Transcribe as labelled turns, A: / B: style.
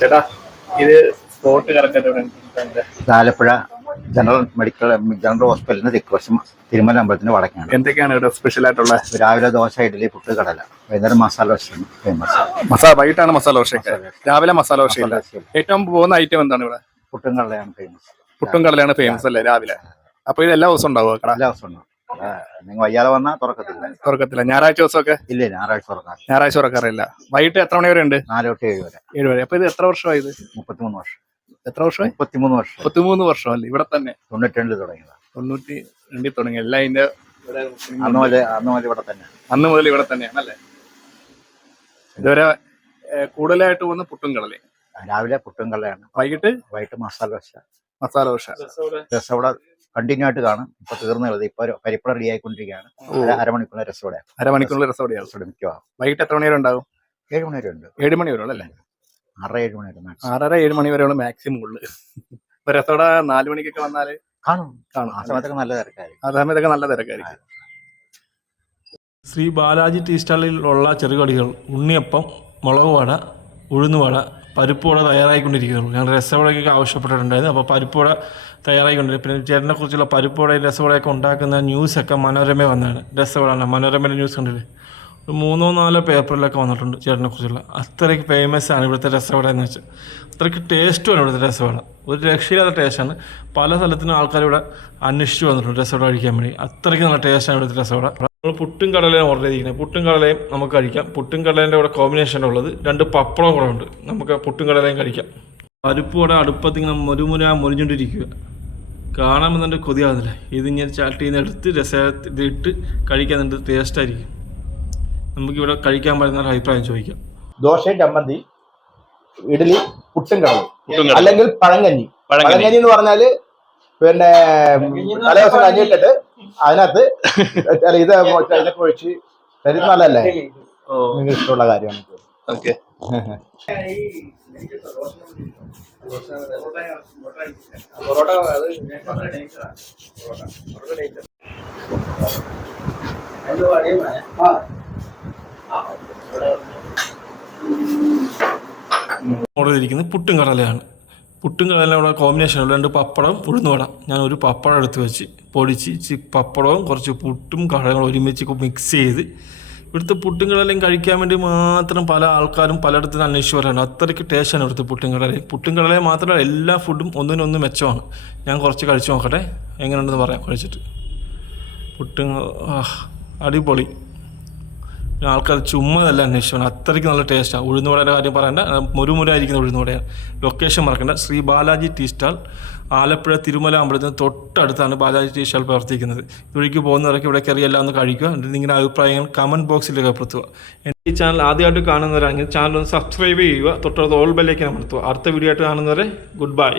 A: ചേട്ടാ ഇത് spot correct
B: Alappuzha general medical general ഹോസ്പിറ്റലിന് തെക്കുവശം തിരുമല അമ്പലത്തിന് വടക്കാണ്.
A: എന്തൊക്കെയാണ് ഇവിടെ സ്പെഷ്യൽ ആയിട്ടുള്ള
B: രാവിലെ ദോശ ഇഡലി പുട്ട് കടല. വൈകുന്നേരം മസാല ദോശയാണ് ഫേമസ്
A: മസാല വൈകിട്ടാണ് മസാല ദോശ രാവിലെ മസാല ദോശ ഏറ്റവും പോകുന്ന ഐറ്റം എന്താണ് ഇവിടെ?
B: പുട്ടും കടലയാണ് ഫേമസ്
A: പുട്ടും കടലയാണ് ഫേമസ് അല്ലേ രാവിലെ? അപ്പൊ ഇത് എല്ലാ ദിവസവും ഉണ്ടാവും
B: എല്ലാ ദിവസവും ഉണ്ടാവും. നിങ്ങൾ വയ്യാതെ വന്നാ തുറക്കത്തില്ല.
A: തുറക്കത്തില്ല. ഞായറാഴ്ച ദിവസമൊക്കെ?
B: ഇല്ല ഞായറാഴ്ച തുറക്കാം.
A: ഞായറാഴ്ച തുറക്കാറില്ല വൈകിട്ട് എത്ര മണി വരെ ഉണ്ട്?
B: നാല് തൊട്ട് ഏഴ് വരെ.
A: ഏഴ് വരെ. അപ്പൊ ഇത് എത്ര വർഷമായി ഇത്?
B: മുപ്പത്തിമൂന്ന് വർഷം.
A: എത്ര വർഷമായി?
B: മുപ്പത്തിമൂന്ന് വർഷം.
A: മുപ്പത്തിമൂന്ന് വർഷം അല്ലേ ഇവിടെ തന്നെ.
B: തൊണ്ണൂറ്റി രണ്ടിൽ തുടങ്ങിയതാണ്
A: തൊണ്ണൂറ്റി രണ്ടിൽ തുടങ്ങി. എല്ലാം ഇതിന്റെ ഇവിടെ
B: അന്ന് മുതൽ അന്ന് മുതൽ ഇവിടെ തന്നെ.
A: അന്ന് മുതൽ ഇവിടെ തന്നെയാണല്ലേ ഇതുവരെ കൂടുതലായിട്ട് പോകുന്ന പുട്ടും കടലേ
B: രാവിലെ പുട്ടും കടലയാണ്.
A: വൈകിട്ട്?
B: വൈകിട്ട് മസാല ദോശ.
A: മസാല ദോശ.
B: ദോശ ഇവിടെ കണ്ടിന്യൂ ആയിട്ട് കാണും. ഇപ്പൊ തീർന്നു കളത് ഇപ്പൊ പരിപ്പട റെഡി ആയിക്കൊണ്ടിരിക്കുകയാണ്. അരമണിക്കുള്ള അരമണിക്കൂർ
A: അരമണിക്കുള്ള രസോടെ
B: രസോടെ മിക്കവാറും.
A: വൈകിട്ട് എത്ര മണി വരെ ഉണ്ടാവും?
B: ഏഴ് മണി വരെ ഉണ്ട്.
A: ഏഴ് മണി വരെ അല്ലേ?
B: ആറര ഏഴ് മണി വരെ
A: ആറര ഏഴ് മണി വരെയാണ് മാക്സിമം ഉള്ളു. ഇപ്പൊ രസോട നാല് മണിക്കൊക്കെ വന്നാൽ
B: കാണും.
A: കാണും.
B: ആ സമയത്തൊക്കെ നല്ല തിരക്കായിരിക്കും.
A: ആ സമയത്തൊക്കെ നല്ല തിരക്കായിരിക്കും.
C: ശ്രീ ബാലാജി ടീ സ്റ്റാളിലുള്ള ചെറുകടികൾ ഉണ്ണിയപ്പം മുളക് വട ഉഴുന്നുവട പരിപ്പ് വട തയ്യാറായിക്കൊണ്ടിരിക്കുന്നു. ഞാൻ രസവടയ്ക്കൊക്കെ ആവശ്യപ്പെട്ടിട്ടുണ്ടായിരുന്നു. അപ്പോൾ പരിപ്പുവട തയ്യാറായിക്കൊണ്ടിരിക്കുന്നു. തയ്യാറായിക്കൊണ്ടിരിക്കും പിന്നെ ചേട്ടനെ കുറിച്ചുള്ള പരിപ്പുവടയും രസവടയൊക്കെ ഉണ്ടാക്കുന്ന ന്യൂസൊക്കെ മനോരമ വന്നതാണ് രസവട മനോരമയുടെ ന്യൂസ് കണ്ടിട്ട് ഒരു മൂന്നോ നാലോ പേപ്പറിലൊക്കെ വന്നിട്ടുണ്ട് ചേട്ടനെ കുറിച്ചുള്ള. അത്രയ്ക്ക് ഫേമസ് ആണ് ഇവിടുത്തെ രസവട എന്ന് വെച്ചാൽ അത്രയ്ക്ക് ടേസ്റ്റുമാണ് ഇവിടുത്തെ രസവട ഒരു രക്ഷയില്ലാത്ത ടേസ്റ്റാണ് പല സ്ഥലത്തിനും ആൾക്കാർ ഇവിടെ അന്വേഷിച്ച് വന്നിട്ടുണ്ട് രസവട കഴിക്കാൻ വേണ്ടി. അത്രയ്ക്ക് നല്ല ടേസ്റ്റാണ് ഇവിടുത്തെ രസവട നമ്മൾ പുട്ടും കടലയും ഓർഡർ ചെയ്തിരിക്കുന്നത് പുട്ടും കടലയും നമുക്ക് കഴിക്കാം. പുട്ടും കടലേന്റെ കൂടെ കോമ്പിനേഷൻ ഉള്ളത് രണ്ട് പപ്പടം കൂടെ ഉണ്ട്. നമുക്ക് പുട്ടും കടലയും കഴിക്കാം. പരിപ്പ് കൂടെ അടുപ്പത്തിങ്ങനെ മുരുമുര മുരിഞ്ഞുകൊണ്ടിരിക്കുക കാണാൻ എന്റെ കൊതിയാവുന്നില്ല. ഇതിങ്ങനെ ചാട്ടി നിന്ന് എടുത്ത് രസത്തിട്ട് ഇതിട്ട് കഴിക്കാൻ നല്ല ടേസ്റ്റായിരിക്കും നമുക്കിവിടെ കഴിക്കാൻ പറ്റുന്ന ഒരു അഭിപ്രായം ചോദിക്കാം.
D: ദോശയും ചമ്മന്തി ഇഡലി പുട്ടും കടലും. അല്ലെങ്കിൽ പഴങ്കഞ്ഞി.
A: പഴങ്കഞ്ഞി.
D: പഴങ്കഞ്ഞി എന്ന് പറഞ്ഞാൽ പിന്നെ തലേദിവസം കഞ്ഞിട്ടിട്ട് അതിനകത്ത് അല്ല ഇത് ഒഴിച്ച് തരുന്ന നല്ലതല്ലേ? നിങ്ങൾ ഇഷ്ടമുള്ള കാര്യമാണ്.
A: ഓക്കെ.
C: ഓർഡർ ചെയ്തിരിക്കുന്നത് പുട്ടും കടലയാണ്. പുട്ടും കടലയുടെ കോമ്പിനേഷൻ ഉള്ള രണ്ട് പപ്പടം ഉഴുന്നുവട ഞാൻ ഒരു പപ്പടം എടുത്തു വെച്ച് പൊടിച്ച് പപ്പടവും കുറച്ച് പുട്ടും കടകളും ഒരുമിച്ച് മിക്സ് ചെയ്ത് ഇവിടുത്തെ പുട്ടും കടലയും കഴിക്കാൻ വേണ്ടി മാത്രം പല ആൾക്കാരും പലയിടത്തും അന്വേഷിച്ച് വരാറുണ്ട് അത്രയ്ക്ക് ടേസ്റ്റാണ് ഇവിടുത്തെ പുട്ടും കടലയും പുട്ടും കടലയും മാത്രമല്ല എല്ലാ ഫുഡും ഒന്നിനൊന്ന് മെച്ചമാണ്. ഞാൻ കുറച്ച് കഴിച്ചു നോക്കട്ടെ. എങ്ങനെയുണ്ടെന്ന് പറയാം കഴിച്ചിട്ട്. പുട്ടും അടിപൊളി. ആൾക്കാർ ചുമ്മാ നല്ല അന്വേഷിച്ചു അത്രയ്ക്ക് നല്ല ടേസ്റ്റാണ് ഉഴുന്നുവടയുടെ കാര്യം പറയണ്ട. മുരുമുരായിരിക്കുന്ന ഉഴുന്നുവടയാണ് ലൊക്കേഷൻ മറക്കണ്ട. ശ്രീ ബാലാജി ടീ സ്റ്റാൾ ആലപ്പുഴ തിരുമല അമ്പലത്തിന് തൊട്ടടുത്താണ് ബാലാജി ടീ സ്റ്റാൾ പ്രവർത്തിക്കുന്നത്. ഇവിടേക്ക് പോകുന്നവരൊക്കെ ഇവിടെ കയറി എല്ലാം ഒന്ന് കഴിക്കുക. എന്നിട്ട് നിങ്ങളുടെ അഭിപ്രായങ്ങൾ കമന്റ് ബോക്സിൽ രേഖപ്പെടുത്തുക എന്റെ ഈ ചാനൽ ആദ്യമായിട്ട് കാണുന്നവരാണെങ്കിൽ ചാനൽ ഒന്ന് സബ്സ്ക്രൈബ് ചെയ്യുക. തൊട്ടടുത്ത് ഓൾ ബെല്ലേക്ക് അമർത്തുക. അടുത്ത വീഡിയോ ആയിട്ട് കാണുന്നവരെ ഗുഡ് ബൈ